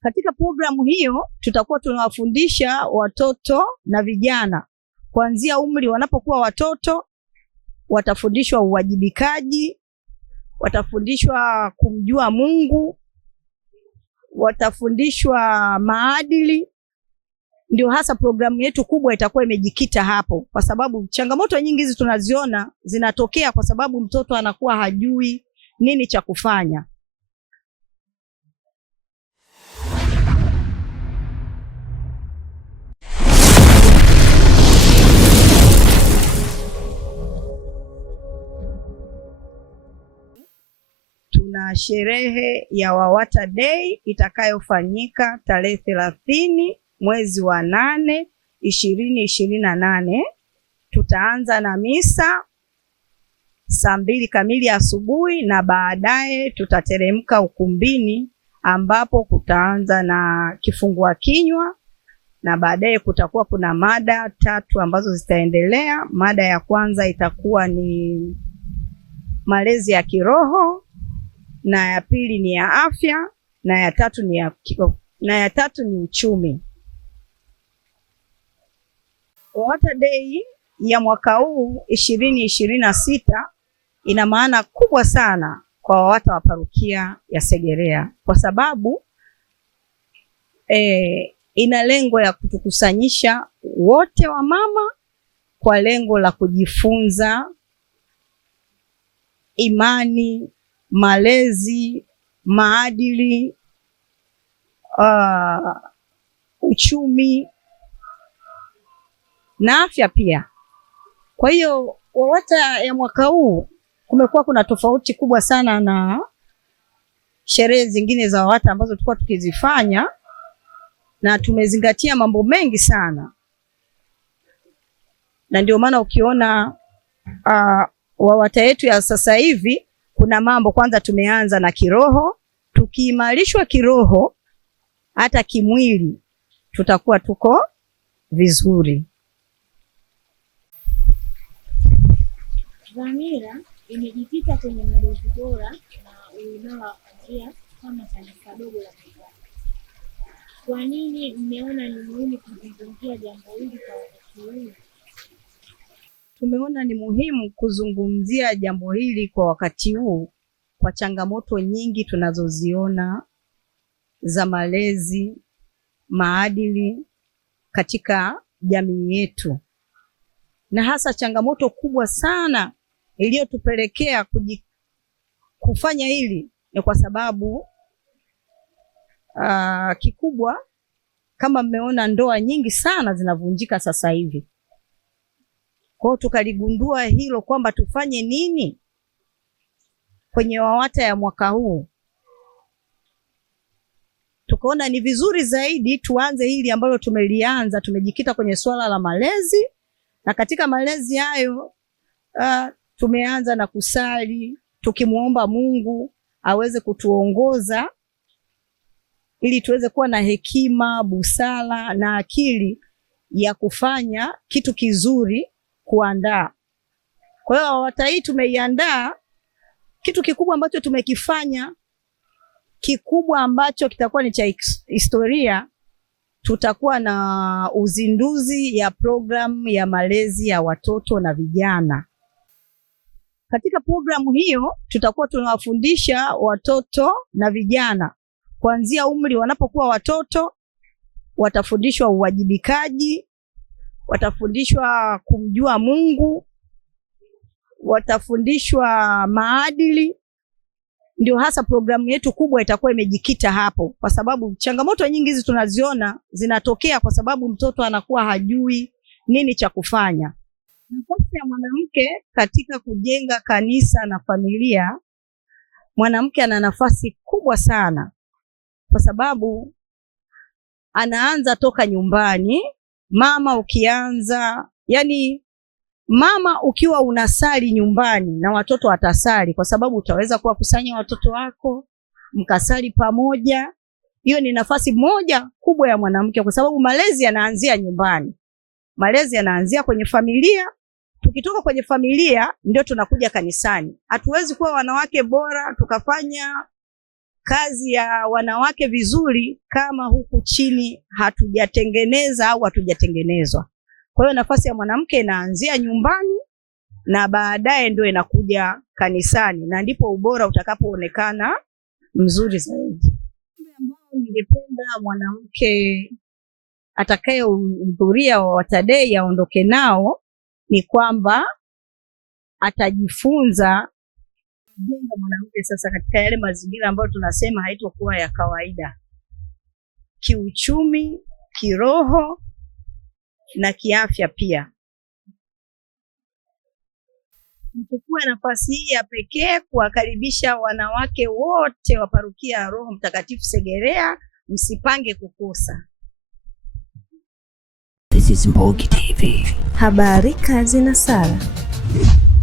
Katika programu hiyo tutakuwa tunawafundisha watoto na vijana kuanzia umri wanapokuwa watoto. Watafundishwa uwajibikaji, watafundishwa kumjua Mungu, watafundishwa maadili. Ndio hasa programu yetu kubwa itakuwa imejikita hapo, kwa sababu changamoto nyingi hizi tunaziona zinatokea kwa sababu mtoto anakuwa hajui nini cha kufanya. Tuna sherehe ya WAWATA Day itakayofanyika tarehe 30 mwezi wa 8 2028. Tutaanza na misa saa 2 kamili asubuhi na baadaye tutateremka ukumbini ambapo kutaanza na kifungua kinywa na baadaye kutakuwa kuna mada 3 ambazo zitaendelea. Mada ya kwanza itakuwa ni malezi ya kiroho, na ya pili ni ya afya, na ya tatu ni uchumi. WAWATA Day ya mwaka huu 2026 ina maana kubwa sana kwa WAWATA wa parokia ya Segerea, kwa sababu ina lengo ya kutukusanyisha wote wa mama kwa lengo la kujifunza imani, malezi, maadili, uchumi na afya pia. Kwa hiyo WAWATA ya mwaka huu kumekuwa kuna tofauti kubwa sana na sherehe zingine za WAWATA ambazo tulikuwa tukizifanya, na tumezingatia mambo mengi sana, na ndio maana ukiona WAWATA yetu ya sasa hivi kuna mambo. Kwanza tumeanza na kiroho. Tukiimarishwa kiroho, hata kimwili tutakuwa tuko vizuri. Dhamira imejikita kwenye malezi bora na uimara wa familia kama kanisa dogo la Mezani. Kwa nini mmeona ni muhimu kuzungumzia jambo hili kwa wakati huu? Tumeona ni muhimu kuzungumzia jambo hili kwa wakati huu kwa changamoto nyingi tunazoziona za malezi, maadili katika jamii yetu, na hasa changamoto kubwa sana iliyotupelekea kufanya hili ni kwa sababu kikubwa, kama mmeona, ndoa nyingi sana zinavunjika sasa hivi. Kwa hiyo tukaligundua hilo kwamba tufanye nini kwenye WAWATA ya mwaka huu. Tukaona ni vizuri zaidi tuanze hili ambalo tumelianza. Tumejikita kwenye swala la malezi, na katika malezi hayo tumeanza na kusali, tukimuomba Mungu aweze kutuongoza ili tuweze kuwa na hekima, busara na akili ya kufanya kitu kizuri, kuandaa. Kwa hiyo WAWATA hii tumeiandaa. Kitu kikubwa ambacho tumekifanya, kikubwa ambacho kitakuwa ni cha historia, tutakuwa na uzinduzi ya programu ya malezi ya watoto na vijana. Katika programu hiyo tutakuwa tunawafundisha watoto na vijana kuanzia umri wanapokuwa watoto. Watafundishwa uwajibikaji, watafundishwa kumjua Mungu, watafundishwa maadili. Ndio hasa programu yetu kubwa itakuwa imejikita hapo, kwa sababu changamoto nyingi hizi tunaziona zinatokea kwa sababu mtoto anakuwa hajui nini cha kufanya. Nafasi ya mwanamke katika kujenga kanisa na familia, mwanamke ana nafasi kubwa sana, kwa sababu anaanza toka nyumbani. Mama mama ukiwa unasali nyumbani na watoto watasali, kwa sababu utaweza kuwakusanya watoto wako mkasali pamoja. Hiyo ni nafasi moja kubwa ya mwanamke, kwa sababu malezi yanaanzia nyumbani. Malezi yanaanzia kwenye familia. Tukitoka kwenye familia ndio tunakuja kanisani. Hatuwezi kuwa wanawake bora tukafanya kazi ya wanawake vizuri kama huku chini hatujatengeneza au hatujatengenezwa. Kwa hiyo nafasi ya mwanamke inaanzia nyumbani na baadaye ndio inakuja kanisani, na ndipo ubora utakapoonekana mzuri zaidi. Ambao ningependa mwanamke atakayehudhuria Water Day aondoke nao ni kwamba atajifunza kujenga mwanamke sasa katika yale mazingira ambayo tunasema haitokuwa ya kawaida, kiuchumi, kiroho na kiafya pia. Nichukue nafasi hii ya pekee kuwakaribisha wanawake wote wa Parokia ya Roho Mtakatifu Segerea, msipange kukosa. This is Mbogi TV. Habari, kazi na sala.